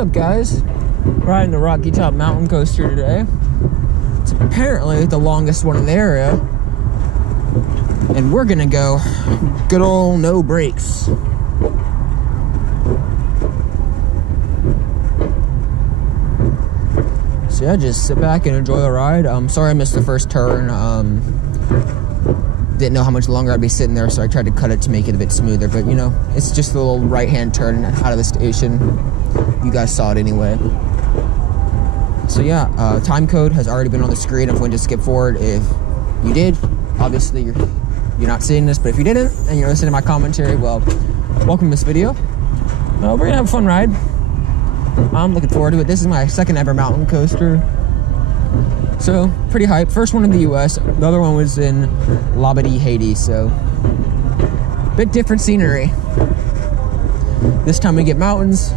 up, guys? Riding the Rocky Top Mountain Coaster today. It's apparently the longest one in the area. And we're gonna go good old no brakes. So yeah, just sit back and enjoy the ride. Sorry I missed the first turn. Didn't know how much longer I'd be sitting there, so I tried to cut it to make it a bit smoother. But you know, it's just a little right-hand turn out of the station. You guys saw it anyway. So yeah, time code has already been on the screen of when to skip forward. If you did, obviously you're not seeing this, but if you didn't and you're listening to my commentary, well, welcome to this video. We're gonna have a fun ride. I'm looking forward to it. This is my second ever mountain coaster. So, pretty hype. First one in the US. The other one was in Labadee, Haiti, so bit different scenery. This time we get mountains,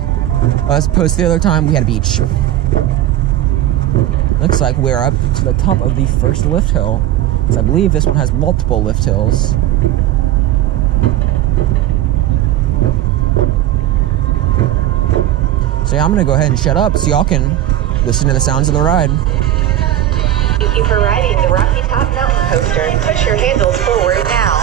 as opposed to the other time we had a beach. Looks like we're up to the top of the first lift hill, because I believe this one has multiple lift hills. So yeah, I'm gonna go ahead and shut up so y'all can listen to the sounds of the ride. Thank you for riding the Rocky Top Mountain Coaster. Push your handles forward now.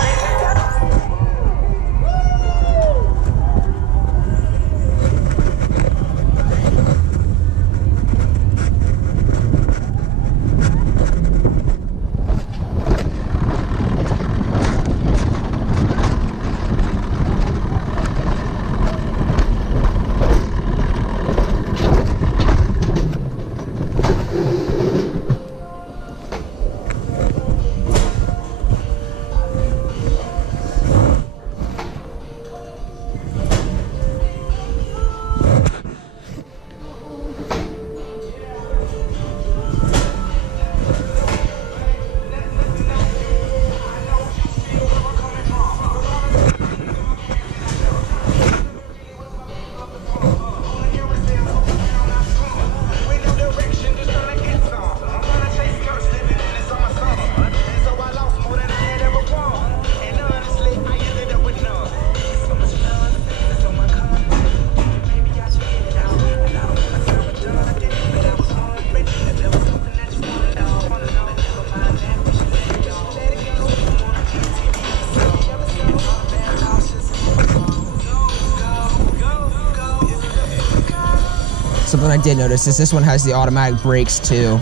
Something I did notice is this one has the automatic brakes too.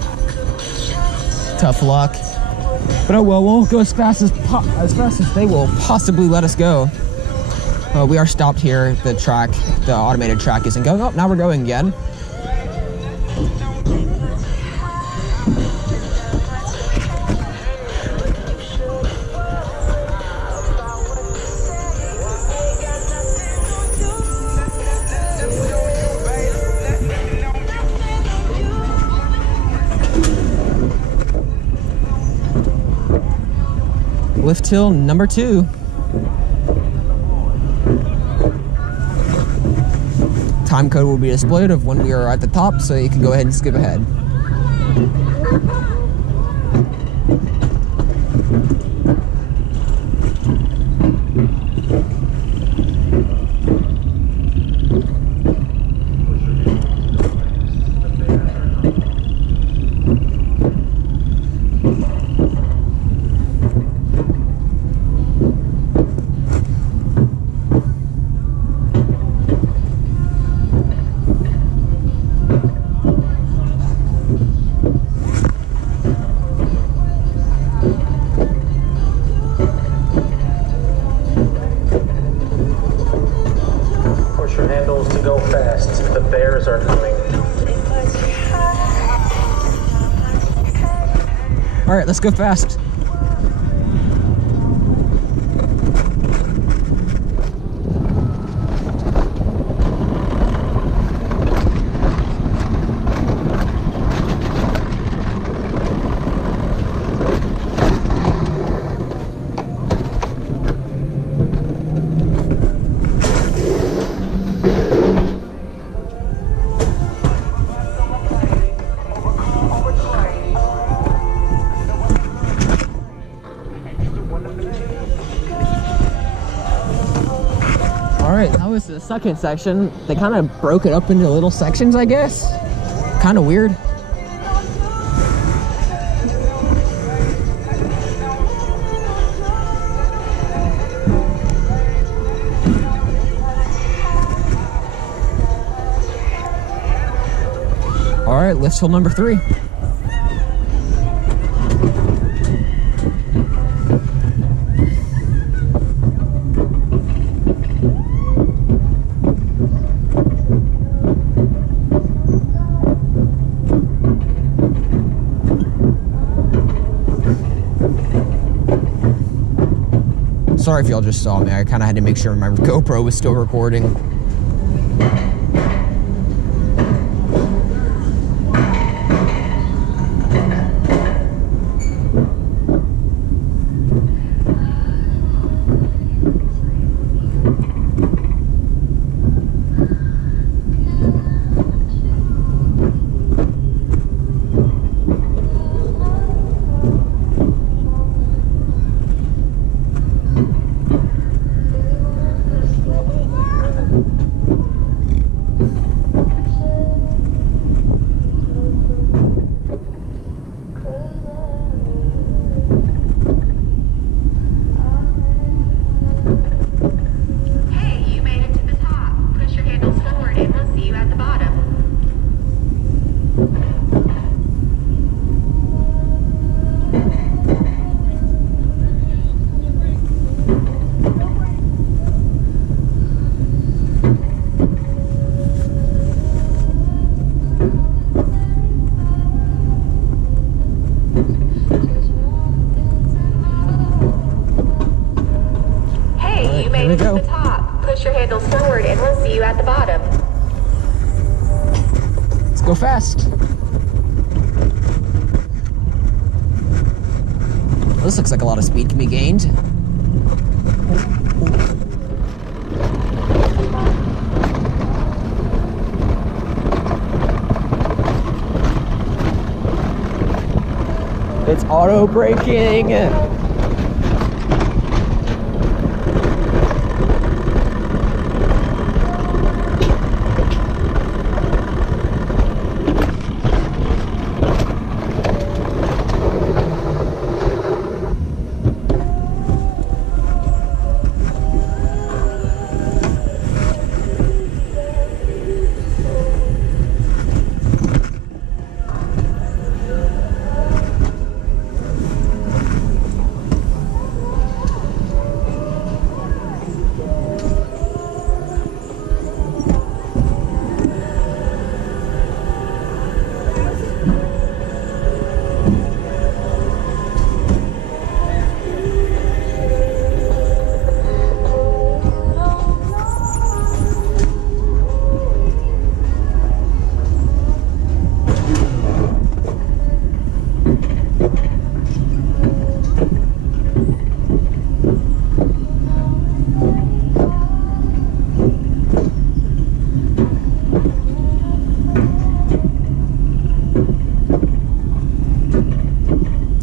Tough luck. But oh well, we'll go as fast as they will possibly let us go. We are stopped here. The track, the automated track isn't going. Oh, now we're going again. Lift hill number 2. Time code will be displayed of when we are at the top, so you can go ahead and skip ahead. All right, let's go fast. Alright, that was the second section. They kind of broke it up into little sections, I guess. Kind of weird. Alright, lift hill number 3. Sorry if y'all just saw me. I kind of had to make sure my GoPro was still recording. To the top. Push your handles forward and we'll see you at the bottom. Let's go fast. This looks like a lot of speed can be gained. It's auto braking.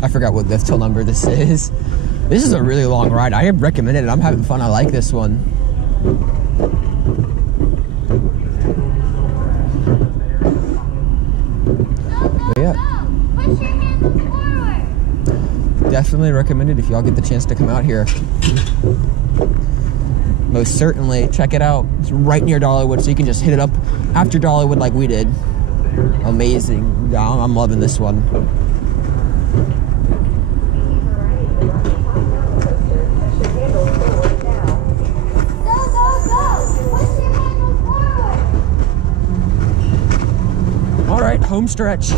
I forgot what lift hill number this is. This is a really long ride. I recommend it. I'm having fun. I like this one. But yeah. Push your hands forward. Definitely recommend it if y'all get the chance to come out here. Most certainly. Check it out. It's right near Dollywood, so you can just hit it up after Dollywood like we did. Amazing. I'm loving this one. All right, home stretch.